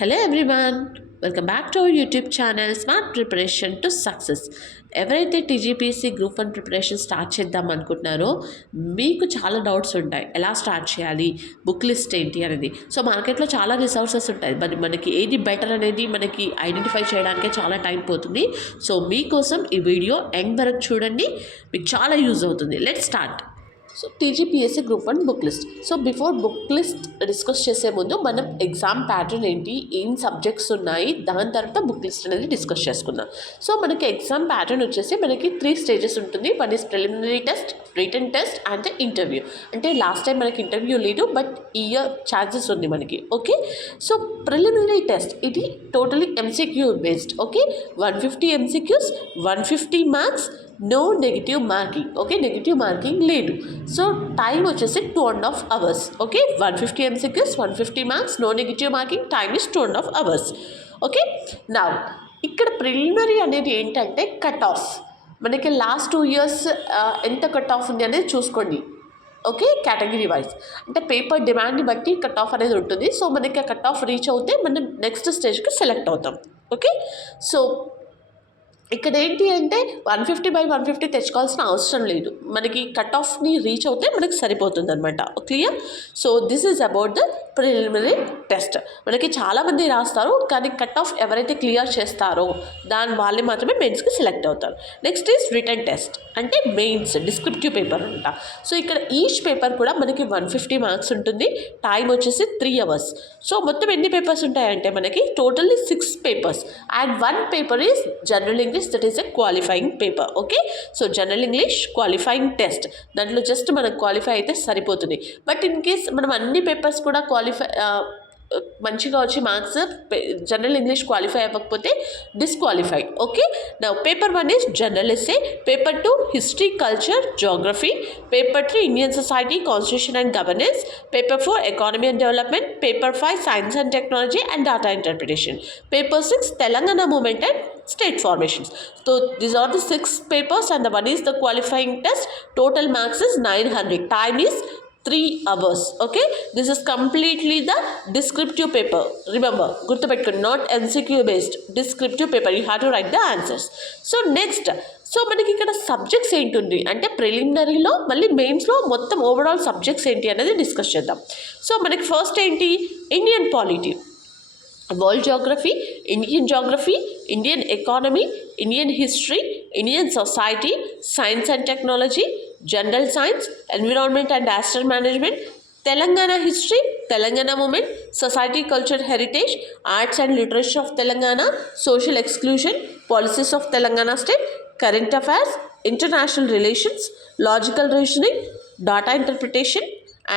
Hello everyone, welcome back to our YouTube channel Smart Preparation to Success. ఎవరైతే TGPSC group 1 preparation start చేద్దాం అనుకుంటున్నారో మీకు చాలా doubts ఉంటాయి. ఎలా స్టార్ట్ చేయాలి, బుక్ లిస్ట్ ఏంటి అనేది. సో మార్కెట్లో చాలా రిసోర్సెస్ ఉంటాయి, మనకి ఏది బెటర్ అనేది మనకి ఐడెంటిఫై చేయడానికే చాలా టైం పోతుంది. సో మీకోసం ఈ వీడియో ఎండ్ వరకు చూడండి, మీకు చాలా యూజ్ అవుతుంది. Let's start. So TGPSC group 1 book list. So before book list discuss చేసే ముందు మనం ఎగ్జామ్ ప్యాటర్న్ ఏంటి, ఏం సబ్జెక్ట్స్ ఉన్నాయి, దాని తర్వాత బుక్ లిస్ట్ అనేది డిస్కస్ చేసుకుందాం. సో మనకి ఎగ్జామ్ ప్యాటర్న్ వచ్చేసి మనకి 3 స్టేజెస్ ఉంటుంది. One is preliminary test, written test and interview. అంటే లాస్ట్ టైం మనకి ఇంటర్వ్యూ లేదు, బట్ ఇయర్ ఛాన్సెస్ ఉంది మనకి. ఓకే, సో ప్రిలిమినరీ టెస్ట్ ఇది totally MCQ based. Okay, 150 MCQs, 150 marks, no negative marking. Okay, negative marking లేదు. So time వచ్చేసి 2.5 hours. Okay, 150 MCQs, 150 marks, no negative marking, time is 2.5 hours. Okay, నా ఇక్కడ preliminary అనేది ఏంటంటే cut off. మనకి last 2 years ఎంత cut off ఉంది అనేది చూసుకోండి. ఓకే, కేటగిరీ వైజ్ అంటే పేపర్ డిమాండ్ని బట్టి కట్ ఆఫ్ అనేది ఉంటుంది. సో మనకి ఆ కట్ ఆఫ్ రీచ్ అవుతే మనం నెక్స్ట్ స్టేజ్కి సెలెక్ట్ అవుతాం. ఓకే, సో ఇక్కడ ఏంటి అంటే 150/150 తెచ్చుకోవాల్సిన అవసరం లేదు, మనకి కట్ ఆఫ్ని రీచ్ అవుతే మనకి సరిపోతుంది అనమాట. Clear? So this is about the preliminary test. మనకి చాలామంది రాస్తారు, కానీ కట్ ఆఫ్ ఎవరైతే క్లియర్ చేస్తారో దాని వాళ్ళే మాత్రమే మెయిన్స్కి సెలెక్ట్ అవుతారు. నెక్స్ట్ ఈజ్ రిటన్ టెస్ట్, అంటే మెయిన్స్ డిస్క్రిప్టివ్ పేపర్ అంట. సో ఇక్కడ ఈచ్ పేపర్ కూడా మనకి 150 మార్క్స్ ఉంటుంది. టైం వచ్చేసి 3 hours. సో మొత్తం ఎన్ని పేపర్స్ ఉంటాయంటే మనకి totally 6 papers and 1 paper is general English, that is a qualifying paper. Okay, so general English qualifying test, దాంట్లో జస్ట్ మనకు క్వాలిఫై అయితే సరిపోతుంది. బట్ ఇన్ కేస్ మనం అన్ని పేపర్స్ కూడా మంచిగా వచ్చి మార్క్స్ జనరల్ ఇంగ్లీష్ క్వాలిఫై అవ్వకపోతే డిస్క్వాలిఫైడ్. ఓకే, నా paper 1 is general essay, paper 2 history, culture, geography, paper 3 Indian society, constitution and governance, paper 4 economy and development, paper 5 science and technology and data interpretation, paper 6 Telangana movement and state formations. So these are the 6 papers and the one is the qualifying test. Total marks is 900. Time is 3 hours. Okay, this is completely the descriptive paper. Remember, gurtupettukondi, not MCQ based, descriptive paper. You have to write the answers. So next, so మనకి ఇక్కడ subjects ఏంటి అంటే ప్రిలిమినరీలో మళ్ళీ మెయిన్స్లో మొత్తం overall subjects ఏంటి అనేది discuss చేద్దాం. సో మనకి ఫస్ట్ ఏంటి, Indian polity, world geography, Indian economy, Indian history, Indian society, science and technology, general science, environment and disaster management, Telangana history, Telangana movement, society culture heritage, arts and literature of Telangana, social exclusion, policies of Telangana state, current affairs, international relations, logical reasoning, data interpretation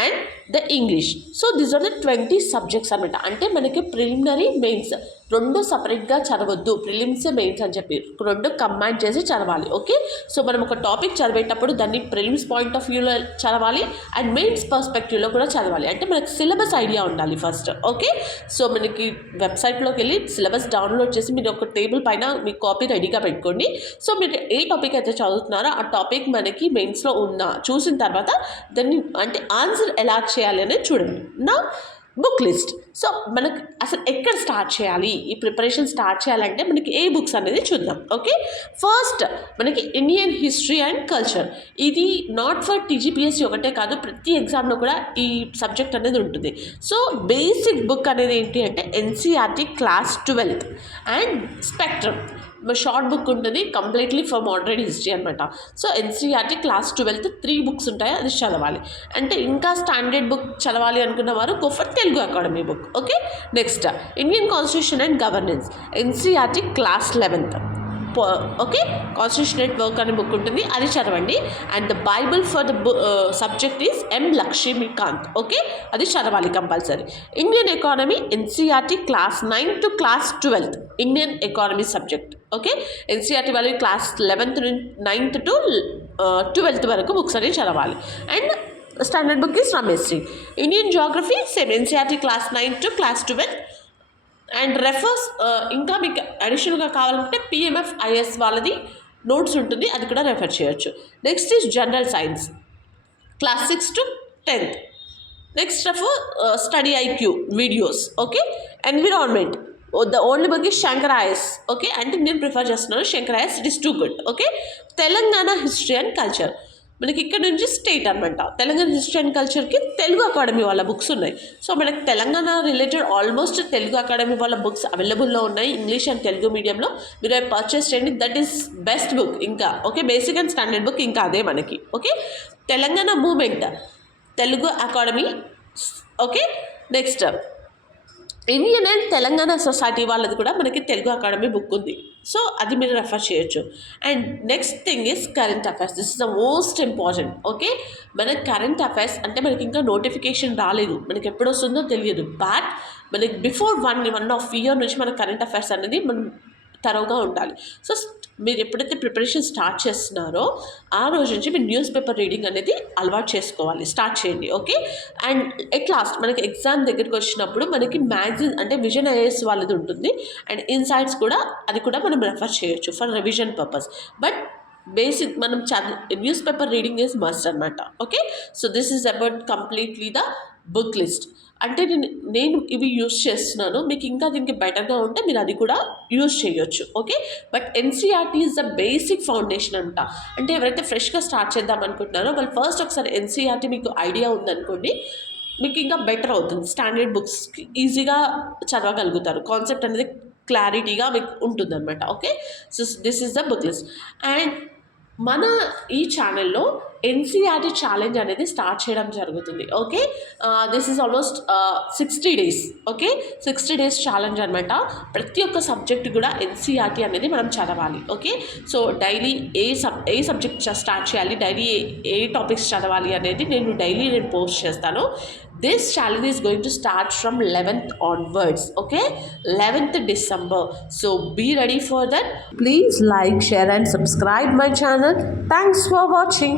and the English. So these are the 20 subjects అనమాట. అంటే మనకి preliminary, mains రెండు సపరేట్గా చదవద్దు, prelims mains అని చెప్పి రెండు combine చేసి చదవాలి. ఓకే, సో మనం ఒక టాపిక్ చదివేటప్పుడు దాన్ని ప్రిలిమ్స్ పాయింట్ ఆఫ్ వ్యూలో చదవాలి అండ్ మెయిన్స్ పర్స్పెక్టివ్లో కూడా చదవాలి. అంటే మనకి సిలబస్ ఐడియా ఉండాలి ఫస్ట్. ఓకే, సో మనకి వెబ్సైట్లోకి వెళ్ళి సిలబస్ డౌన్లోడ్ చేసి మీరు ఒక టేబుల్ పైన మీ కాపీ రెడీగా పెట్టుకోండి. సో మీరు ఏ టాపిక్ అయితే చదువుతున్నారో ఆ టాపిక్ మనకి మెయిన్స్లో చూసిన తర్వాత దాన్ని అంటే ఆన్సర్ ఎలా చేయాలి అనేది చూడండి. నా బుక్ లిస్ట్. సో మనకు అసలు ఎక్కడ స్టార్ట్ చేయాలి, ఈ ప్రిపరేషన్ స్టార్ట్ చేయాలంటే మనకి ఏ బుక్స్ అనేది చూద్దాం. ఓకే, ఫస్ట్ మనకి ఇండియన్ హిస్టరీ అండ్ కల్చర్. ఇది నాట్ ఫర్ టీజీపీఎస్సీ ఒకటే కాదు, ప్రతి ఎగ్జామ్లో కూడా ఈ సబ్జెక్ట్ అనేది ఉంటుంది. సో బేసిక్ బుక్ అనేది ఏంటి అంటే NCERT class 12 and spectrum short book ఉంటుంది, కంప్లీట్లీ ఫర్ మోడరేట్ హిస్టరీ అనమాట. సో ఎన్సీఆర్టీ క్లాస్ 12 3 books ఉంటాయి, అది చదవాలి. అంటే ఇంకా స్టాండర్డ్ బుక్ చదవాలి అనుకున్న వారు go for Telugu academy book. Okay, next Indian constitution and governance, NCERT class 11. Okay, constitution network అనే బుక్ ఉంటుంది, అది చదవండి. And the bible for the subject is M Laxmikanth. Okay, అది చదవాలి compulsory. Indian economy, NCERT class 9 to class 12 Indian economy subject. Okay, NCERT వాళ్ళు class 11th 9th to 12th వరకు books అనేవి చదవాలి. అండ్ స్టాండర్డ్ బుక్ ఈజ్ రమేశ్రీ. Indian geography same NCERT class 9 to class 12 and refers. ఇంకా మీకు అడిషనల్గా కావాలంటే PMFIS వాళ్ళది నోట్స్ ఉంటుంది, అది కూడా రెఫర్ చేయొచ్చు. Next is general science class 6 to 10th. Next stuff study IQ videos, okay. Environment, the only book is Shankar IAS, okay. అంటే నేను ప్రిఫర్ చేస్తున్నాను Shankar IAS, it is too good, okay. Telangana history and culture, మనకి ఇక్కడ నుంచి state అనమాట. Telangana history and కల్చర్కి Telugu academy వాళ్ళ books ఉన్నాయి. సో మనకి Telangana related almost Telugu academy వాళ్ళ బుక్స్ అవైలబుల్లో ఉన్నాయి, ఇంగ్లీష్ అండ్ తెలుగు మీడియంలో. మీరు అవి పర్చేస్ చేయండి, దట్ ఈస్ బెస్ట్ బుక్. ఇంకా okay, basic and standard book ఇంకా అదే మనకి, okay. Telangana movement, Telugu Academy, okay. Next Indian and Telangana society వాళ్ళది కూడా మనకి తెలుగు అకాడమీ బుక్ ఉంది, సో అది మీరు రెఫర్ చేయొచ్చు. And next thing is current affairs, this is the most important, okay. మన కరెంట్ అఫైర్స్ అంటే మనకి ఇంకా నోటిఫికేషన్ రాలేదు, మనకి ఎప్పుడు వస్తుందో తెలియదు, బట్ మనకి బిఫోర్ 1.5 year నుంచి మన కరెంట్ అఫైర్స్ అనేది మనం తరోగా ఉండాలి. సో మీరు ఎప్పుడైతే ప్రిపరేషన్ స్టార్ట్ చేస్తున్నారో ఆ రోజు నుంచి మీరు న్యూస్ పేపర్ రీడింగ్ అనేది అలవాటు చేసుకోవాలి, స్టార్ట్ చేయండి, ఓకే. అండ్ ఎట్ లాస్ట్ మనకి ఎగ్జామ్ దగ్గరికి వచ్చినప్పుడు మనకి మ్యాగజైన్ అంటే విజన్ ఐఏఎస్ వాళ్ళది ఉంటుంది, అండ్ ఇన్సైట్స్ కూడా, అది కూడా మనం రెఫర్ చేయొచ్చు for revision purpose. But basic మనం news paper reading is must అనమాట, okay. So this is about completely the book list. అంటే నేను ఇవి యూస్ చేస్తున్నాను, మీకు ఇంకా దీనికి బెటర్గా ఉంటే మీరు అది కూడా యూస్ చేయొచ్చు, okay. But NCERT is the basic foundation అంట. అంటే ఎవరైతే ఫ్రెష్గా స్టార్ట్ చేద్దాం అనుకుంటున్నారో వాళ్ళు ఫస్ట్ ఒకసారి ఎన్సీఆర్టీ మీకు ఐడియా ఉందనుకోండి, మీకు ఇంకా బెటర్ అవుతుంది. స్టాండర్డ్ బుక్స్కి ఈజీగా చదవగలుగుతారు, కాన్సెప్ట్ అనేది క్లారిటీగా మీకు ఉంటుందన్నమాట, okay. So this is the book list. And మన ఈ ఛానల్లో ఎన్సీఆర్టీ ఛాలెంజ్ అనేది స్టార్ట్ చేయడం జరుగుతుంది, okay. This is almost 60 days, okay. 60 days challenge అనమాట. ప్రతి ఒక్క సబ్జెక్ట్ కూడా ఎన్సీఆర్టీ అనేది మనం చదవాలి, ఓకే. సో డైలీ ఏ సబ్జెక్ట్ స్టార్ట్ చేయాలి, డైలీ ఏ టాపిక్స్ చదవాలి అనేది నేను డైలీ పోస్ట్ చేస్తాను. This challenge is going to start from 11th onwards, okay, 11th December. So be ready for that. Please like, share and subscribe my channel. Thanks for watching.